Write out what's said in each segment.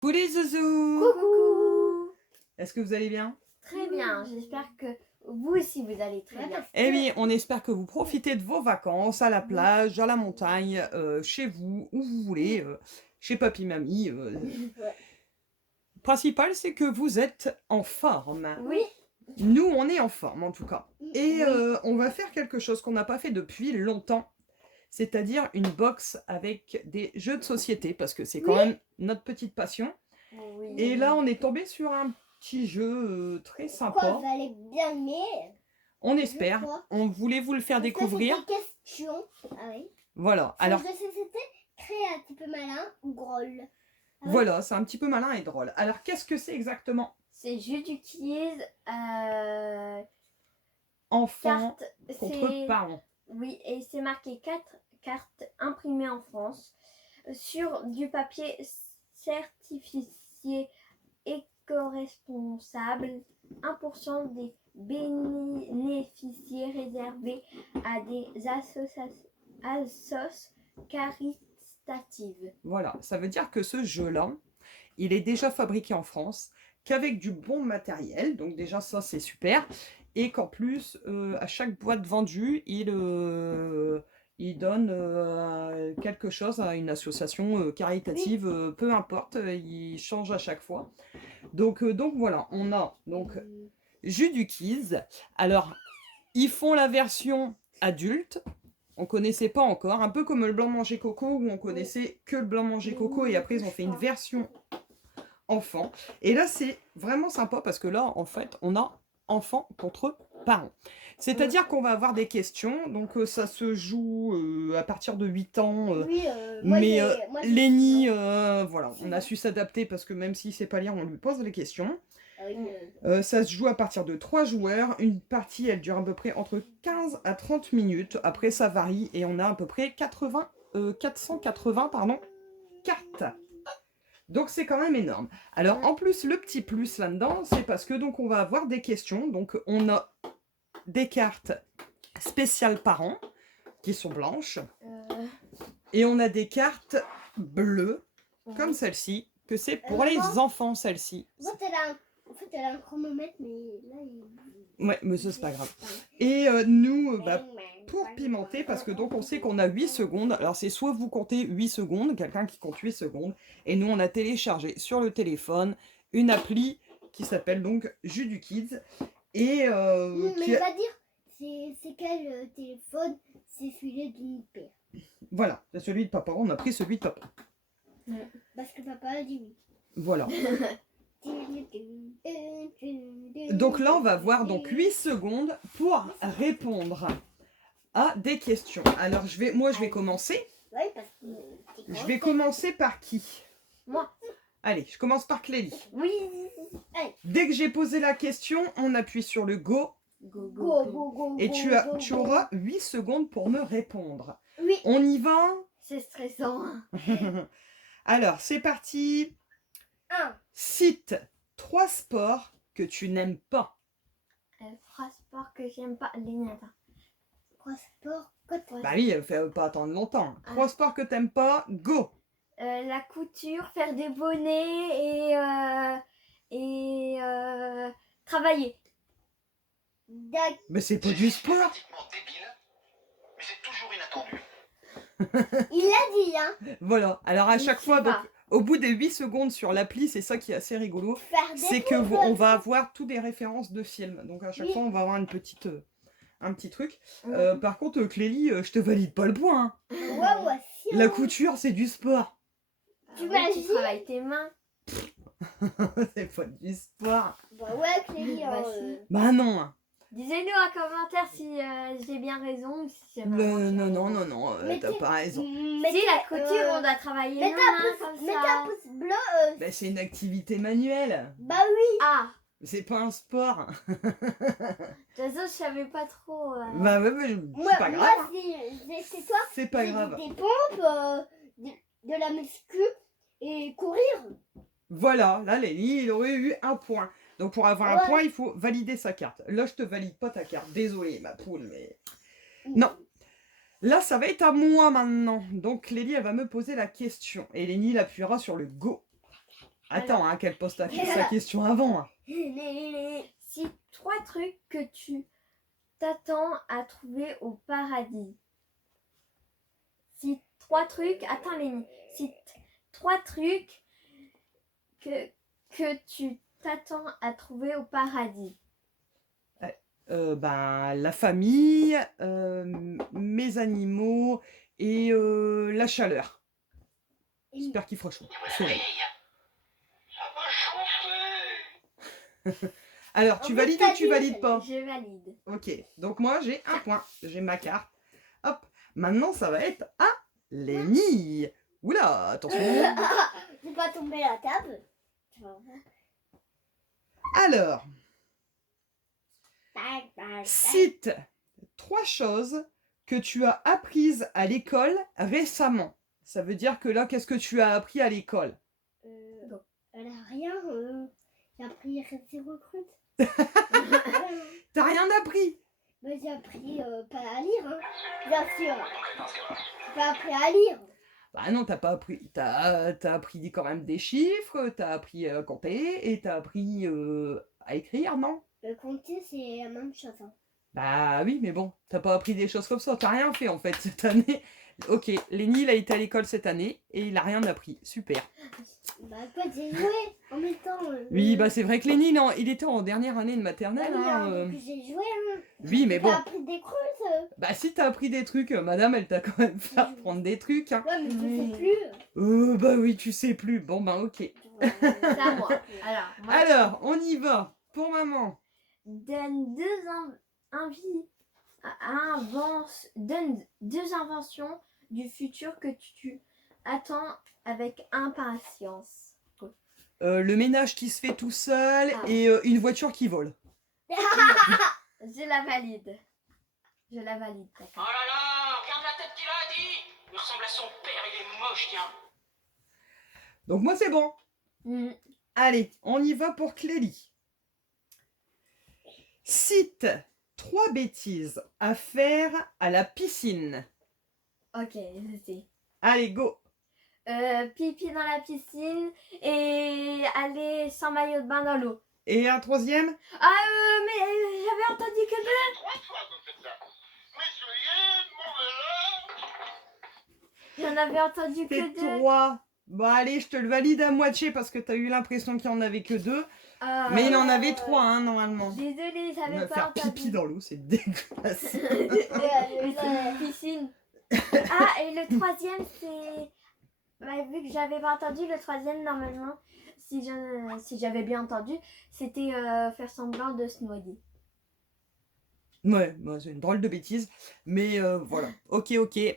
Coucou les zouzous! Coucou! Est-ce que vous allez bien? Très bien, j'espère que vous aussi vous allez très bien. Eh oui, on espère que vous profitez de vos vacances à la plage, à la montagne, chez vous, où vous voulez, chez papy, mamie. Ouais. Le principal, c'est que vous êtes en forme. Oui, Nous, on est en forme en tout cas. Et Oui. on va faire quelque chose qu'on n'a pas fait depuis longtemps, c'est-à-dire une box avec des jeux de société, parce que c'est quand même notre petite passion. oui. Et là, on est tombé sur un petit jeu très Quoi, sympa. vous allez bien aimer. On espère. crois. On voulait vous le faire Parce que découvrir. c'est des questions. Ah oui. Voilà. Alors, De société, créer un petit peu malin ou drôle. Ah oui. voilà, c'est un petit peu malin et drôle. Alors, qu'est-ce que c'est exactement? C'est jeu du quiz, Enfant carte, contre c'est... parents. Oui, et c'est marqué 4 cartes imprimées en France sur du papier certifié éco-responsable. 1% des bénéficiaires réservés à des associations caritatives. Voilà, ça veut dire que ce jeu-là, il est déjà fabriqué en France, qu'avec du bon matériel. Donc déjà, ça, c'est super. Et qu'en plus, à chaque boîte vendue, il donne quelque chose à une association caritative, peu importe, il change à chaque fois. Donc voilà, on a donc Jus du Kids. Alors, ils font la version adulte. On connaissait pas encore, un peu comme le blanc manger coco où on connaissait que le blanc manger coco et après ils ont fait une version enfant. Et là c'est vraiment sympa parce que là en fait on a enfant contre parents. C'est-à-dire qu'on va avoir des questions, donc ça se joue à partir de 8 ans. Oui, moi, Mais moi, Lenny, voilà, on a su s'adapter parce que même s'il sait pas lire, on lui pose les questions. Ah oui, Ça se joue à partir de 3 joueurs. Une partie, elle dure à peu près entre 15 à 30 minutes. Après, ça varie et on a à peu près 480 cartes. Donc, c'est quand même énorme. Alors, en plus, le petit plus là-dedans, c'est parce que donc on va avoir des questions. Donc, on a des cartes spéciales parents qui sont blanches. Et on a des cartes bleues, comme celle-ci, que c'est pour les enfants, celle-ci. En fait, elle a un chronomètre, mais là, Ouais, mais ça, c'est pas grave. Et nous, pour pimenter, parce que donc on sait qu'on a 8 secondes, alors c'est soit vous comptez 8 secondes, quelqu'un qui compte 8 secondes, et nous on a téléchargé sur le téléphone une appli qui s'appelle donc Jus du Kids. Et mais va dire, c'est quel téléphone? C'est celui de mon père. voilà, c'est celui de papa, on a pris celui de papa. Parce que papa a dit oui. Voilà. Donc là, on va voir donc 8 secondes pour répondre à des questions. Alors, moi, je vais commencer. Oui, parce que Je vais commencer par qui? Moi. Allez, je commence par Clélie. Oui. Dès que j'ai posé la question, on appuie sur le go. Go, go, go, go, Et go, tu auras 8 secondes pour me répondre. Oui. On y va? C'est stressant. Alors, c'est parti. 1. Cite 3 sports que tu n'aimes pas. 3 sports que j'aime pas. Léna, attends. 3 sports que tu Bah oui, fait pas attendre longtemps. 3 sports que t'aimes pas, go. La couture, faire des bonnets et travailler. Mais c'est pas du sport. Pratiquement débile, mais c'est toujours inattendu. Il l'a dit, hein. Voilà. Alors à Je chaque sais fois, donc, pas. au bout des 8 secondes sur l'appli, c'est ça qui est assez rigolo. Faire des C'est que pompes. on va avoir toutes des références de films. Donc à chaque Oui. fois, on va avoir un petit truc. Par contre, Clélie, je te valide pas le point. Hein. Ouais, moi aussi. La couture, c'est du sport. Tu Tu imagines travailles tes mains. C'est pas du sport. Bah ouais, Clélie. Bah si. Bah non. Disez-nous en commentaire si j'ai bien raison ou si j'ai pas Non, Mais t'as t'es- pas raison. Si la couture, on doit travailler Mets nos ta mains pouce, comme mets ça. ta pouce bleu. Bah, c'est une activité manuelle. Bah oui. Ah, C'est pas un sport. de toute façon, je savais pas trop. Bah ouais, mais Moi, c'est pas grave. hein. c'est toi. C'est pas J'ai grave. Des pompes, de la muscu et courir. Voilà, là, Lélie, il aurait eu un point. Donc, pour avoir un Ouais. point, il faut valider sa carte. Là, je te valide pas ta carte. Désolée, ma poule, mais... Non. Là, ça va être à moi maintenant. Donc, Lélie, elle va me poser la question. Et Lénie, il appuiera sur le go. Attends, hein, qu'elle pose sa question avant. Hein. Si 3 trucs que tu t'attends à trouver au paradis. Si 3 trucs, attends Lénie, si 3 trucs que tu t'attends à trouver au paradis. Ben, la famille, mes animaux et la chaleur. J'espère qu'il fera chaud. C'est vrai. Ça va chauffer. Alors, tu En valides fait, ou t'as tu dit- valides pas? Je valide. Ok, donc moi j'ai un point. J'ai ma carte. Hop, maintenant ça va être à Lénie. Oula, attention. C'est pas tomber la table. Alors, Tac, tac, tac. cite 3 choses que tu as apprises à l'école récemment. Ça veut dire que là, qu'est-ce que tu as appris à l'école? Elle a rien. J'ai appris à rester recrute. T'as rien appris? Mais j'ai appris pas à lire, hein. Bien sûr. J'ai pas appris à lire. Bah non, t'as pas appris. T'as appris quand même des chiffres, t'as appris à compter et t'as appris à écrire, non? Le compter, c'est la même chose. Hein. Bah oui, mais bon, t'as pas appris des choses comme ça. T'as rien fait en fait cette année. Ok, Lénie, il a été à l'école cette année et il a rien appris. Super. Bah quoi, j'ai joué en même temps. Oui, bah c'est vrai que Lénie, non, il était en dernière année de Bah maternelle. oui, Hein, hein, donc j'ai joué. Hein. Oui, mais J'ai bon. pas appris des creuses. Bah si t'as appris des trucs, madame, elle t'a quand même fait apprendre des trucs. Hein. Ouais, mais je Oui. sais plus. Bah oui, tu sais plus. Bon, bah ok. C'est à moi. Alors, moi, Alors, on y va. Pour maman. donne donne 2 inventions du futur que tu attends avec impatience. Le ménage qui se fait tout seul Ah. et une voiture qui vole. Je la valide. Je la valide, Oh d'accord. là là, regarde la tête qu'il a, dit. Il ressemble à son père, il est moche, tiens. Donc moi c'est bon. Mm. Allez, on y va pour Clélie. Cite 3 bêtises à faire à la piscine. Ok, je sais. Allez, go. Pipi dans la piscine et aller sans maillot de bain dans l'eau. Et un troisième? Ah, mais j'avais entendu que 2. 3 fois que vous faites ça. Mais soyez mauvais. J'en avais entendu C'est que 2. 3. Bon allez, je te le valide à moitié parce que t'as eu l'impression qu'il n'y en avait que 2. Mais il en avait 3 hein, normalement. Désolée, j'avais pas Faire entendu. pipi dans l'eau, c'est dégueulasse. Mais c'est une piscine. Ah, et le troisième, c'est... Bah, vu que j'avais pas entendu, le troisième, normalement, si j'avais bien entendu, c'était faire semblant de se noyer. Ouais, bah, c'est une drôle de bêtise. Mais voilà. Ok. Et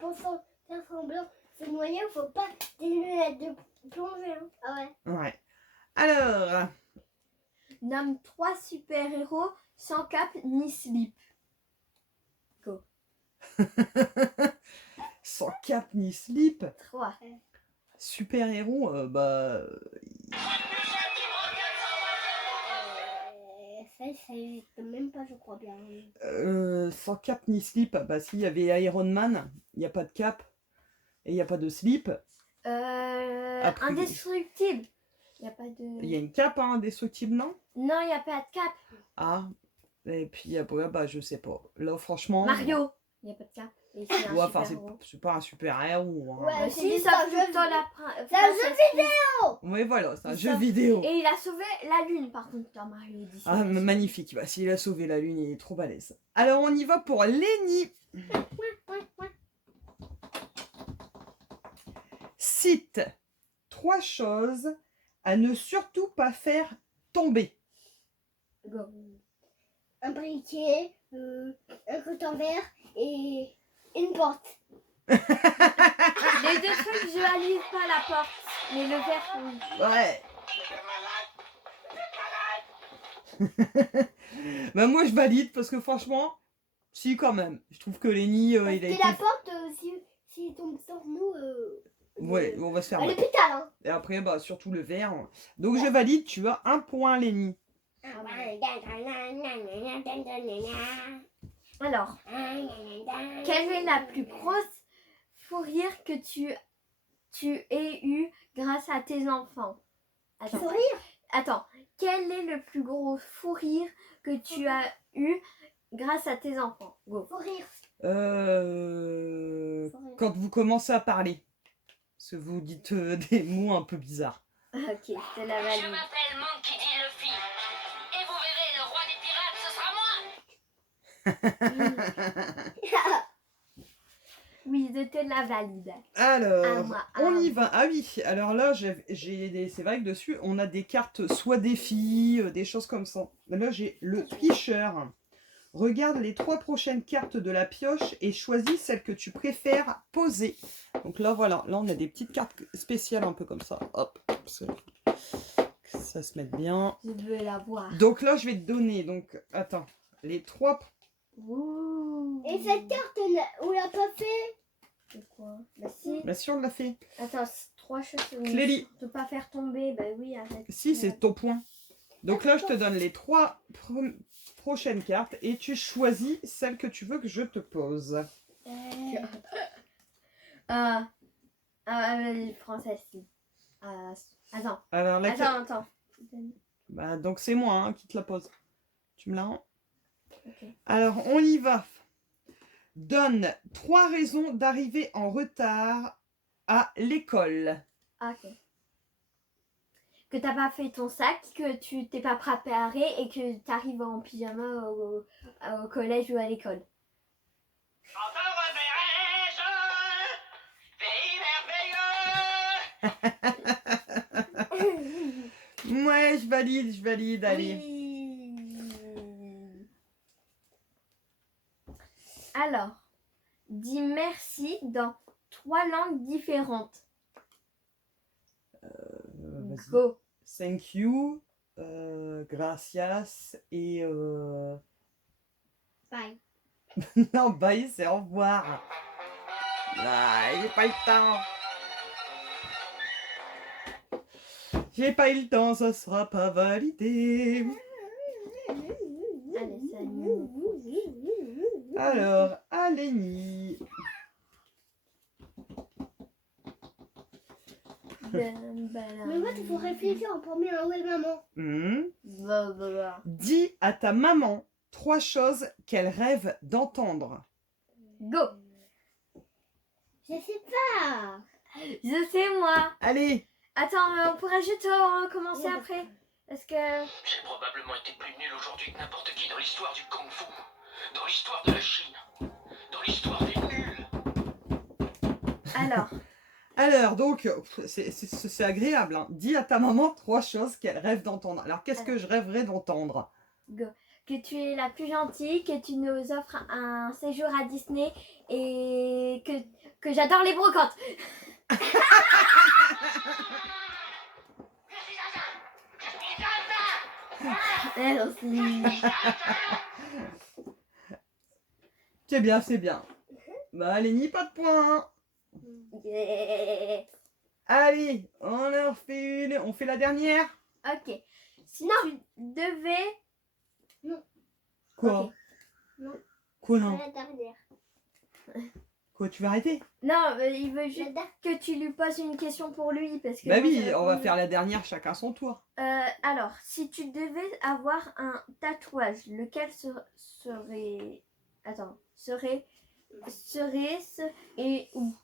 pour faire semblant, c'est moyen, faut pas des lunettes de plongée. Hein. Ah ouais. Ouais. Alors, Nomme 3 super-héros sans cape ni slip. sans cap ni slip, 3. super-héros, bah... Ça existe même pas, je crois bien. sans cap ni slip, bah s'il y avait Iron Man, il n'y a pas de cap et il n'y a pas de slip. Après, Indestructible. Il n'y a pas Il y de... a une cape hein, indestructible, non? Non, il n'y a pas de cape. Ah, et puis après, bah je sais pas. Là, franchement... Mario. Il n'y a pas de cape. Et c'est un Ouais, enfin, super-héros. c'est pas un super-héros. Hein. Ouais. Si, c'est ça ça, tout je le temps vis. la... C'est un jeu vidéo. Ouais, voilà, c'est un Il jeu sauve- vidéo. Et il a sauvé la lune, par contre, dans Mario Odyssey. Ah, magnifique. Bah, s'il a sauvé la lune, il est trop balèze. Alors, on y va pour Lénie. Cite 3 choses à ne surtout pas faire tomber. Go. Un briquet, un coton vert et une porte. Les 2 trucs, je valide pas la porte. Mais le verre, oui. Ouais. Bah, moi, je valide parce que franchement, si, quand même. Je trouve que Lénie, Parce il a que été. la porte, s'il tombe sur nous, Ouais, on va se faire à mal. l'hôpital. Hein. Et après, bah, surtout le verre. Donc, je valide, tu as un point, Lénie. Alors, quelle est la plus grosse fou rire que tu aies eu grâce à tes enfants? Sourire. Attends. Quel est le plus gros fou rire que tu as eu grâce à tes enfants? Go. Sourire. Quand vous commencez à parler. Parce que vous dites des mots un peu bizarres. Ok, c'est la Je valide. m'appelle Monkey D. Luffy. Et vous verrez, le roi des pirates, ce sera moi. Oui, c'était la valide. Alors, À moi, à on y moi. va. Ah oui, alors là, c'est vrai que dessus, on a des cartes soit défis, des choses comme ça. Là, j'ai le tricheur. Regarde les 3 prochaines cartes de la pioche et choisis celle que tu préfères poser. Donc là, voilà. Là, on a des petites cartes spéciales un peu comme ça. Hop. Que ça se mette bien. Je veux la voir. Donc là, je vais te donner. Donc, attends. Les 3... Ouh. Et cette carte, on l'a pas fait. C'est quoi? Bah si. Bien sûr, on l'a fait. Attends, 3 choses. Clélie. De pas faire tomber. Bah oui, arrête. Si, c'est ton point. Donc là, je te donne les 3 prochaines cartes et tu choisis celle que tu veux que je te pose. Français, si. Attends. Alors, Attends. Bah, donc c'est moi hein, qui te la pose. Tu me la rends? Ok. Alors, on y va. Donne 3 raisons d'arriver en retard à l'école. Ok. Que t'as pas fait ton sac, que tu t'es pas préparé et que t'arrives en pyjama au collège ou à l'école. Encore verrai-je pays merveilleux. Ouais, je valide, allez. Oui. Alors, dis merci dans 3 langues différentes. Vas-y. Go. Thank you, gracias et... Bye. non, bye, c'est au revoir. Ah, j'ai pas eu le temps. J'ai pas eu le temps, ça sera pas validé. Allez, salut. Alors, Alénie. Mais moi, il faut réfléchir en premier à où est maman. Dis à ta maman 3 choses qu'elle rêve d'entendre. Go. Je sais pas. Je sais moi. Allez, Attends, on pourrait juste recommencer Ouais, après. Est-ce que... J'ai probablement été plus nul aujourd'hui que n'importe qui dans l'histoire du kung-fu, dans l'histoire de la Chine, dans l'histoire des nuls. alors donc, c'est agréable. Hein. Dis à ta maman 3 choses qu'elle rêve d'entendre. Alors, qu'est-ce que je rêverais d'entendre? Go. Que tu es la plus gentille, que tu nous offres un séjour à Disney et que j'adore les brocantes. Merci. C'est bien, c'est bien. Bah, Alénie, pas de points. Hein. Yeah. Allez, on en refait une. On fait la dernière. Ok. Si tu devais... Quoi? Ok. Non. Quoi, C'est non? la dernière. Quoi, tu vas arrêter? Non, il veut La juste dernière. que tu lui poses une question pour lui parce que... Bah moi, oui, j'ai on va répondu. faire la dernière chacun son tour. Alors, si tu devais avoir un tatouage, lequel serait... Attends, serait et où?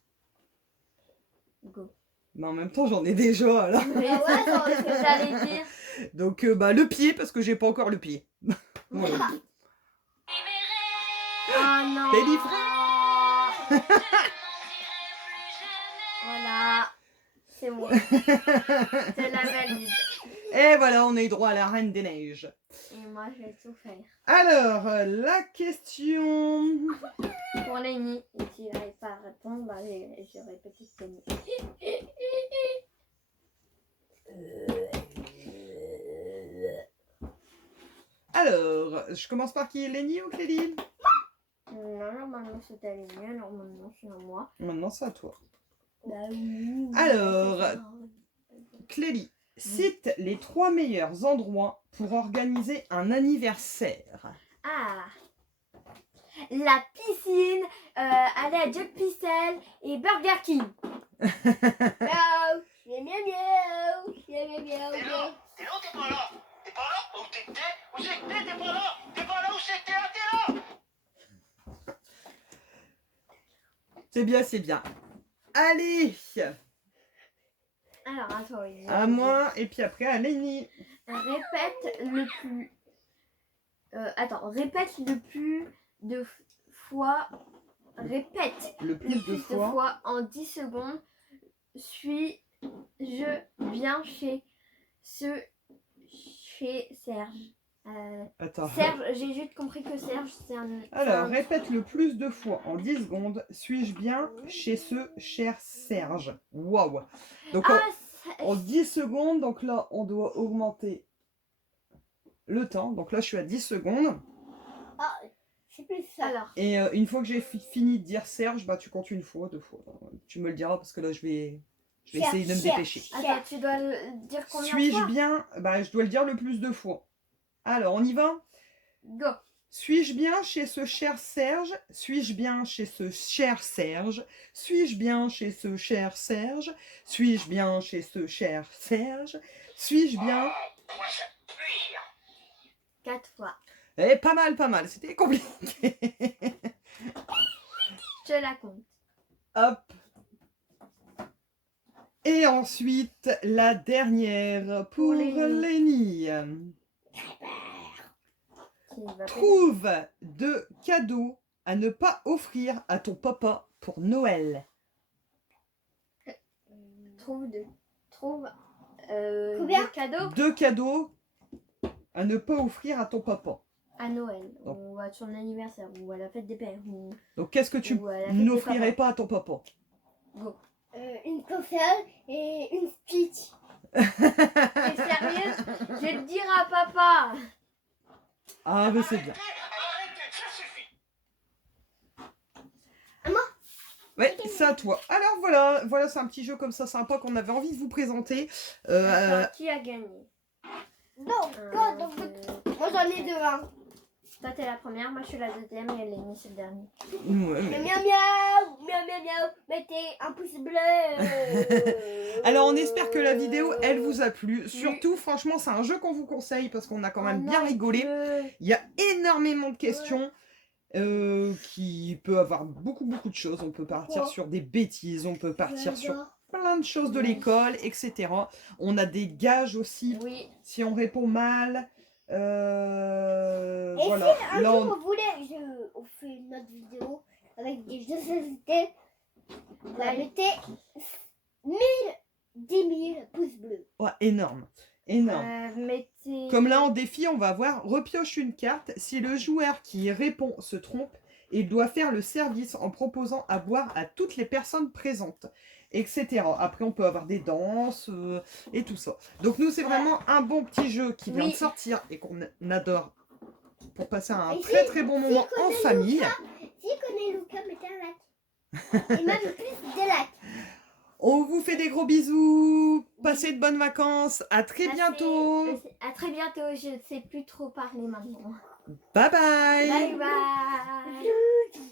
Go. Mais en même temps, j'en ai déjà, alors. Mais ouais, c'est ce que j'allais dire. Donc, bah, le pied, parce que j'ai pas encore le pied. Voilà. Oh non. T'es livré. Voilà. C'est moi. C'est la valide. Et voilà, on a eu droit à la Reine des Neiges. Et moi, je vais tout faire. Alors, la question... Pour Lénie, et si j'arrive pas à répondre, bah, j'aurais peut-être gagné. Alors, je commence par qui? Lénie ou Clélie? Non, normalement c'est à Lénie, normalement c'est à moi. Maintenant, c'est à toi. Bah oui. Alors, Clélie, cite les 3 meilleurs endroits pour organiser un anniversaire. Ah, la piscine, aller à Jack Pixel et Burger King. Miaou, miaou, miaou, miaou, miaou, T'es miaou. là? T'es là ou t'es pas là? T'es pas là? Où t'étais? Où c'est que t'es pas là? T'es pas là où c'est que t'es là? T'es là? C'est bien, c'est bien. Allez, Alors, attends. Oui, à moi, et puis après à Lénie. Répète le plus. Répète le plus de fois. Répète Le plus de fois. en 10 secondes. Suis-je bien chez Serge? Attends. Serge, j'ai juste compris que Serge, c'est un. Alors, répète le plus de fois en 10 secondes. Suis-je bien chez ce cher Serge? Waouh. Donc, en 10 secondes, donc là, on doit augmenter le temps. Donc là, je suis à 10 secondes. Ah, c'est plus ça. Alors, Et une fois que j'ai fini de dire Serge, bah, tu comptes une fois, deux fois. Tu me le diras parce que là, je vais essayer de me dépêcher. attends, tu dois le dire combien de Suis-je fois? bien? Bah, je dois le dire le plus de fois. Alors, on y va? Go. Suis-je bien chez ce cher Serge? Suis-je bien chez ce cher Serge? Suis-je bien chez ce cher Serge? Suis-je bien chez ce cher Serge? Suis-je bien? Moi, ça pue. 4 fois. Eh, pas mal, pas mal. C'était compliqué. Je la compte. Hop. Et ensuite, la dernière pour Lénie. Lénie. Qui va Trouve deux cadeaux à ne pas offrir à ton papa pour Noël. Trouve Combien? des cadeaux Deux cadeaux à ne pas offrir à ton papa. à Noël, Donc. ou à son anniversaire, ou à la fête des pères, ou Donc, qu'est-ce que tu Ou à la fête des n'offrirais papas. pas à ton papa? go. Une console et une Switch. T'es sérieuse? Je vais le dire à papa. Ah, mais c'est bien. Arrêtez, ça suffit. Ouais, c'est à toi. Alors voilà, c'est un petit jeu comme ça sympa qu'on avait envie de vous présenter. Attends, qui a gagné? Non, Un, donc, deux. moi j'en ai deux, hein. Toi t'es la première, moi je suis la deuxième et Lénie c'est le dernier. Ouais, Miaou, mais- miaou, miaou, miaou, miaou, miaou. Mettez un pouce bleu. Alors on espère que la vidéo elle vous a plu. Surtout franchement c'est un jeu qu'on vous conseille parce qu'on a quand même Oh bien non, rigolé. bleu. Il y a énormément de questions qui peut avoir beaucoup de choses. On peut partir Quoi? sur des bêtises, on peut partir sur J'adore. plein de choses de Oui. l'école, etc. On a des gages aussi Oui, si on répond mal. Et Voilà. Un Là, jour, on- vous voulez, on fait une autre vidéo avec des jeux de société. Bah, mettez 10 000 pouces bleus. Ouais, énorme. Énorme. mettez. Comme là en défi, on va voir repioche une carte. Si le joueur qui répond se trompe, il doit faire le service en proposant à boire à toutes les personnes présentes, etc. Après, on peut avoir des danses et tout ça. Donc nous, c'est vraiment un bon petit jeu qui vient Oui. de sortir et qu'on adore pour passer un Et très bon moment si en connaît famille. Si vous connaissez Lucas, mettez un like. Et même plus de likes. On vous fait des gros bisous. Passez de bonnes vacances. À très Ça bientôt. fait- À très bientôt, je ne sais plus trop parler maintenant. Bye bye. Bye bye.